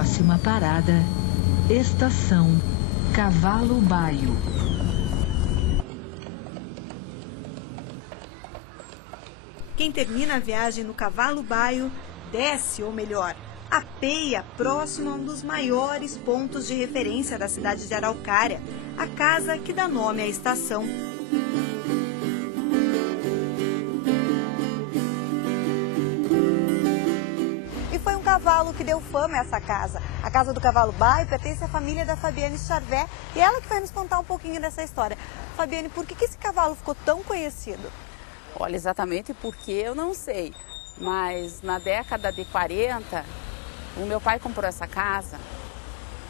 Próxima parada, estação Cavalo Baio. Quem termina a viagem no Cavalo Baio desce, ou melhor, apeia próximo a um dos maiores pontos de referência da cidade de Araucária, a casa que dá nome à estação. E foi um cavalo que deu fama a essa casa. A Casa do Cavalo Baio pertence à família da Fabiane Charvet e ela que vai nos contar um pouquinho dessa história. Fabiane, por que esse cavalo ficou tão conhecido? Olha, exatamente porque eu não sei, mas na década de 40, o meu pai comprou essa casa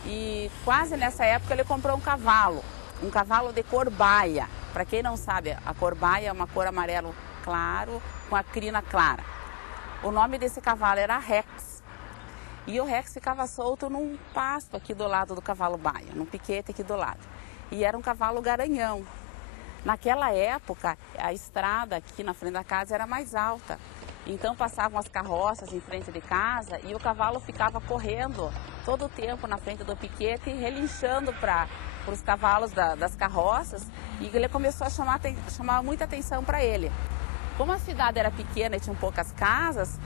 e quase nessa época ele comprou um cavalo de cor baia. Para quem não sabe, a cor baia é uma cor amarelo claro com a crina clara. O nome desse cavalo era Rex e o Rex ficava solto num pasto aqui do lado do cavalo baia, num piquete aqui do lado. E era um cavalo garanhão. Naquela época, a estrada aqui na frente da casa era mais alta. Então passavam as carroças em frente de casa e o cavalo ficava correndo todo o tempo na frente do piquete, relinchando para os cavalos das carroças. E ele começou a chamar muita atenção para ele. Como a cidade era pequena e tinha poucas casas,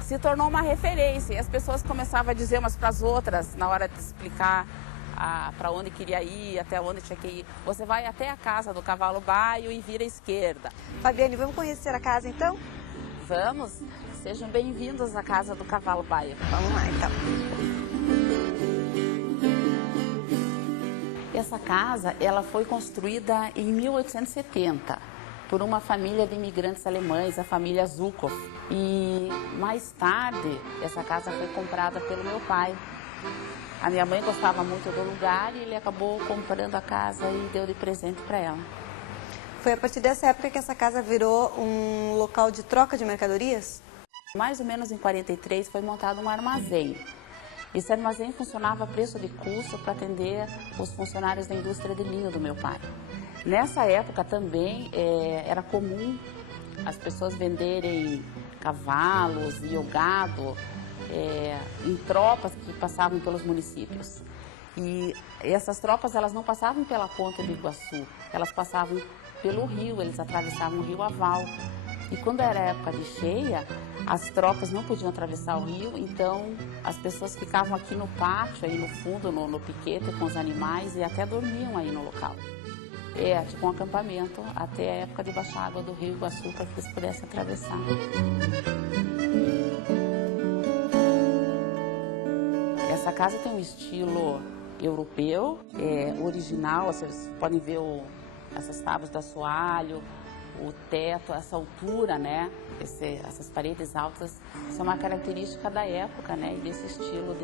se tornou uma referência. E as pessoas começavam a dizer umas para as outras, na hora de explicar para onde queria ir, até onde tinha que ir. Você vai até a casa do Cavalo Baio e vira à esquerda. Fabiane, vamos conhecer a casa então? Vamos, sejam bem-vindos à Casa do Cavalo Baio. Vamos lá então. Essa casa, ela foi construída em 1870 por uma família de imigrantes alemães, a família Zukow. E mais tarde, essa casa foi comprada pelo meu pai. A minha mãe gostava muito do lugar e ele acabou comprando a casa e deu de presente para ela. Foi a partir dessa época que essa casa virou um local de troca de mercadorias? Mais ou menos em 43 foi montado um armazém. Esse armazém funcionava a preço de custo para atender os funcionários da indústria de linho do meu pai. Nessa época também era comum as pessoas venderem cavalos e o gado em tropas que passavam pelos municípios. E essas tropas, elas não passavam pela ponte do Iguaçu, elas passavam pelo rio, eles atravessavam o rio Aval. E quando era época de cheia, as tropas não podiam atravessar o rio, então as pessoas ficavam aqui no pátio, aí no fundo, no piquete com os animais e até dormiam aí no local. Tipo um acampamento até a época de baixar a água do rio Iguaçu para que eles pudessem atravessar. Essa casa tem um estilo europeu, original. Vocês podem ver essas tábuas de assoalho, o teto, essa altura, né? Essas paredes altas, isso é uma característica da época, né? E desse estilo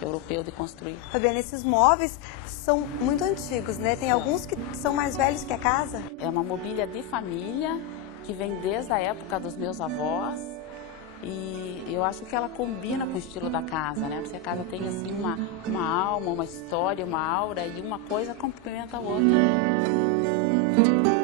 europeu de construir. Fabiane, esses móveis são muito antigos, né? Tem alguns que são mais velhos que a casa? É uma mobília de família que vem desde a época dos meus avós. E eu acho que ela combina com o estilo da casa, né? Porque a casa tem assim uma alma, uma história, uma aura e uma coisa complementa a outra.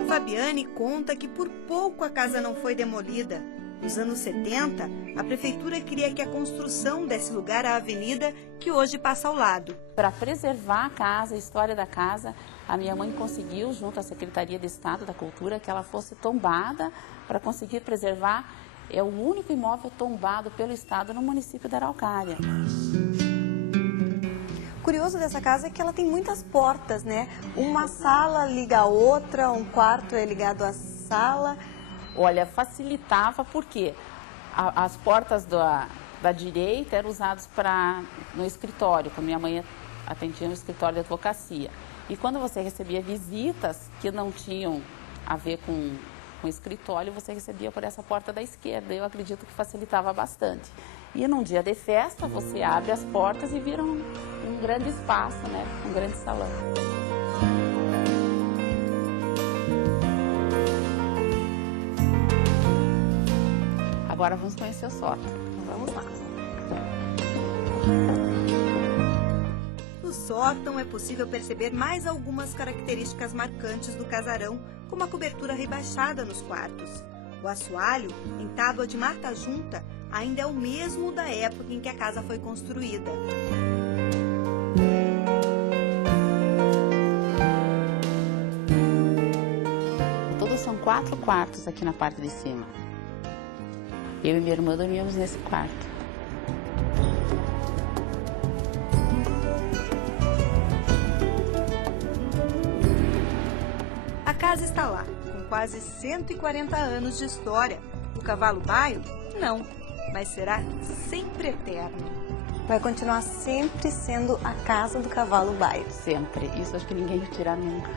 Fabiane conta que por pouco a casa não foi demolida. Nos anos 70, a prefeitura queria que a construção desse lugar à avenida que hoje passa ao lado. Para preservar a casa, a história da casa, a minha mãe conseguiu, junto à Secretaria de Estado da Cultura, que ela fosse tombada para conseguir preservar. É o único imóvel tombado pelo Estado no município da Araucária. O curioso dessa casa é que ela tem muitas portas, né? Uma sala liga a outra, um quarto é ligado à sala. Olha, facilitava porque as portas da direita eram usadas no escritório, quando minha mãe atendia no escritório de advocacia. E quando você recebia visitas que não tinham a ver com o escritório, você recebia por essa porta da esquerda. Eu acredito que facilitava bastante. E num dia de festa, você abre as portas e vira um grande espaço, né? Um grande salão. Agora vamos conhecer o sótão. Vamos lá. No sótão é possível perceber mais algumas características marcantes do casarão, como a cobertura rebaixada nos quartos. O assoalho, em tábua de mata junta, ainda é o mesmo da época em que a casa foi construída. Todos são 4 quartos aqui na parte de cima. Eu e minha irmã dormíamos nesse quarto. A casa está lá, com quase 140 anos de história. O Cavalo Baio? Não, mas será sempre eterno. Vai continuar sempre sendo a casa do Cavalo Baio. Sempre. Isso acho que ninguém vai tirar nunca.